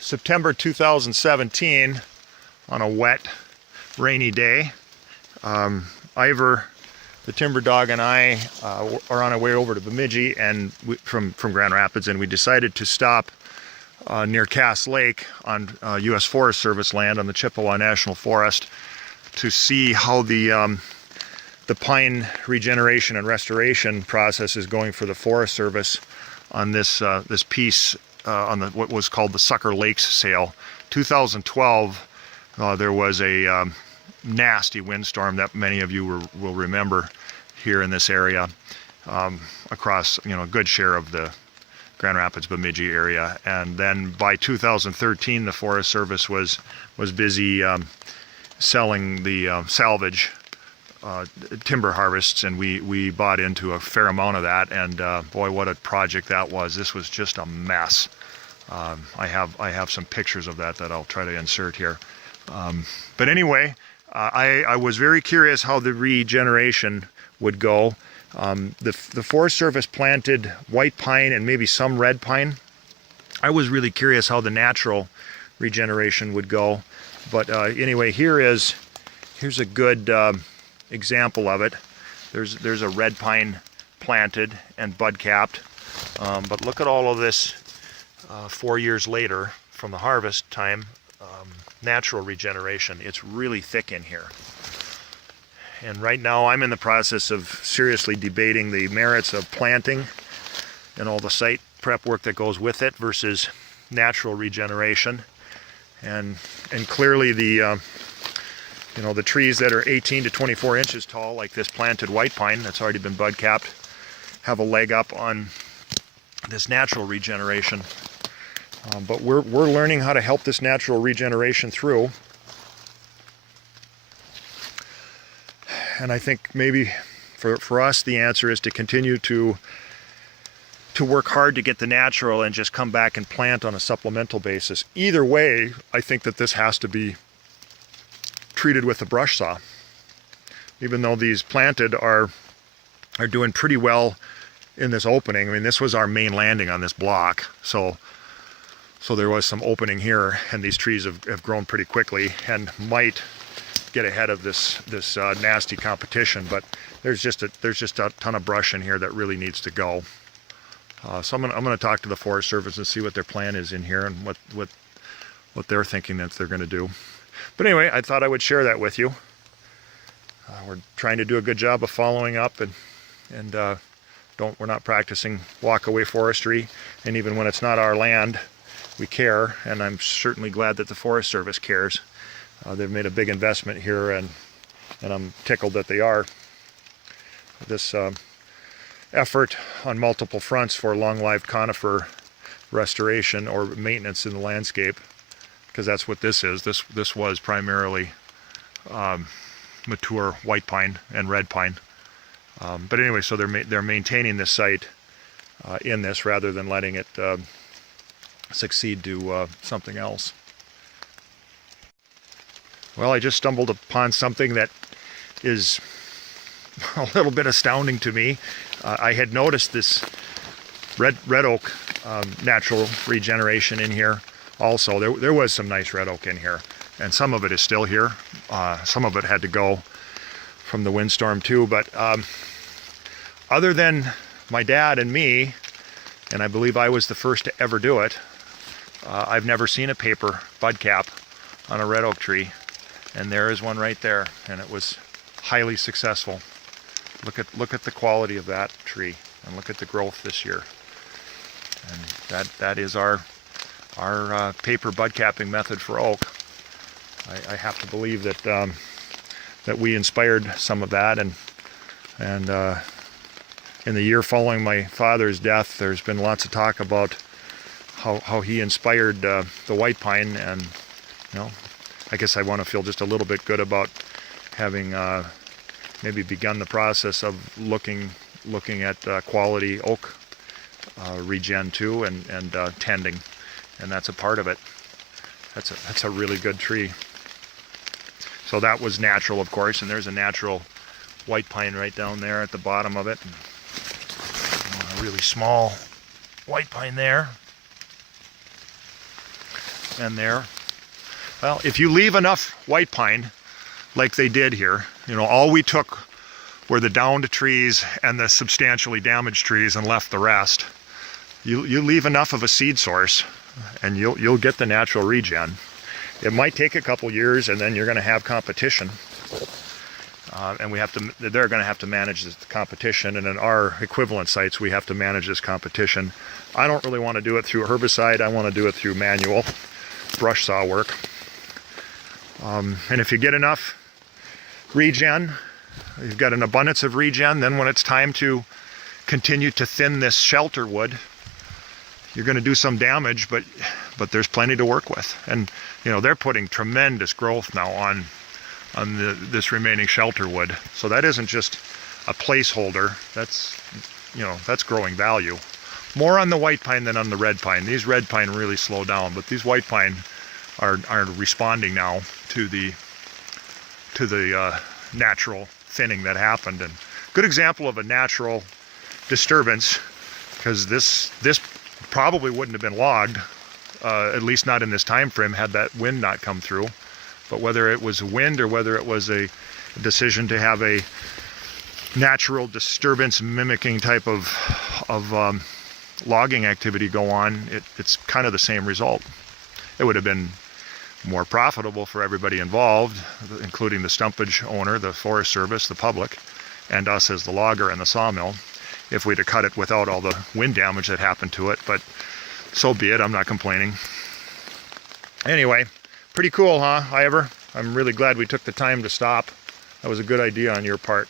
September 2017, on a wet, rainy day, Ivar, the timber dog, and I are on our way over to Bemidji and from Grand Rapids, and we decided to stop near Cass Lake on US Forest Service land on the Chippewa National Forest to see how the pine regeneration and restoration process is going for the Forest Service on this this piece on what was called the Sucker Lakes sale. 2012, there was a nasty windstorm that many of you will remember here in this area, across a good share of the Grand Rapids Bemidji area. And then by 2013, the Forest Service was busy selling the salvage timber harvests, and we bought into a fair amount of that, and boy, what a project that was. This was just a mess. I have some pictures of that I'll try to insert here. But anyway, I was very curious how the regeneration would go. The Forest Service planted white pine and maybe some red pine. I was really curious how the natural regeneration would go. But anyway, here's a good example of it. There's a red pine planted and bud capped, but look at all of this 4 years later from the harvest time. Natural regeneration. It's really thick in here, and right now I'm in the process of seriously debating the merits of planting and all the site prep work that goes with it versus natural regeneration. And clearly the the trees that are 18 to 24 inches tall, like this planted white pine that's already been bud capped, have a leg up on this natural regeneration. But we're learning how to help this natural regeneration through. And I think maybe for us the answer is to continue to work hard to get the natural and just come back and plant on a supplemental basis. Either way, I think that this has to be treated with a brush saw. Even though these planted are doing pretty well in this opening. I mean, this was our main landing on this block, so there was some opening here, and these trees have grown pretty quickly and might get ahead of this nasty competition. But there's just a ton of brush in here that really needs to go. So I'm gonna talk to the Forest Service and see what their plan is in here and what they're thinking that they're going to do. But anyway, I thought I would share that with you. We're trying to do a good job of following up, and we're not practicing walk-away forestry. And even when it's not our land, we care. And I'm certainly glad that the Forest Service cares. They've made a big investment here, and I'm tickled that they are. This effort on multiple fronts for long-lived conifer restoration or maintenance in the landscape, because that's what this is. This was primarily mature white pine and red pine. But anyway, so they're maintaining this site in this rather than letting it succeed to something else. Well, I just stumbled upon something that is a little bit astounding to me. I had noticed this red oak natural regeneration in here. Also, there was some nice red oak in here, and some of it is still here. Some of it had to go from the windstorm too, but other than my dad and me, and I believe I was the first to ever do it, I've never seen a paper bud cap on a red oak tree, and there is one right there, and it was highly successful. Look at the quality of that tree, and look at the growth this year. And that is our paper bud capping method for oak. I have to believe that we inspired some of that, and in the year following my father's death, there's been lots of talk about how he inspired the white pine, and I guess I want to feel just a little bit good about having maybe begun the process of looking at quality oak regen too, and tending, and that's a part of it. That's a really good tree. So that was natural, of course, and there's a natural white pine right down there at the bottom of it. And a really small white pine there. and there. Well, if you leave enough white pine, like they did here, you know, all we took were the downed trees and the substantially damaged trees and left the rest. You leave enough of a seed source and you'll get the natural regen. It might take a couple years, and then you're going to have competition. And they're going to have to manage the competition, and in our equivalent sites we have to manage this competition. I don't really want to do it through herbicide. I want to do it through manual brush saw work. And if you get enough regen, you've got an abundance of regen, then when it's time to continue to thin this shelter wood, you're going to do some damage, but there's plenty to work with. And you know, they're putting tremendous growth now on this remaining shelter wood. So that isn't just a placeholder. That's, you know, that's growing value. More on the white pine than on the red pine. These red pine really slow down, but these white pine are responding now to the natural thinning that happened. And good example of a natural disturbance, because this probably wouldn't have been logged, at least not in this time frame, had that wind not come through. But whether it was wind or whether it was a decision to have a natural disturbance mimicking type of logging activity go on, it's kind of the same result. It would have been more profitable for everybody involved, including the stumpage owner, the Forest Service, the public, and us as the logger and the sawmill, if we'd have cut it without all the wind damage that happened to it. But so be it, I'm not complaining. Anyway, pretty cool, huh, Ivar? I'm really glad we took the time to stop. That was a good idea on your part.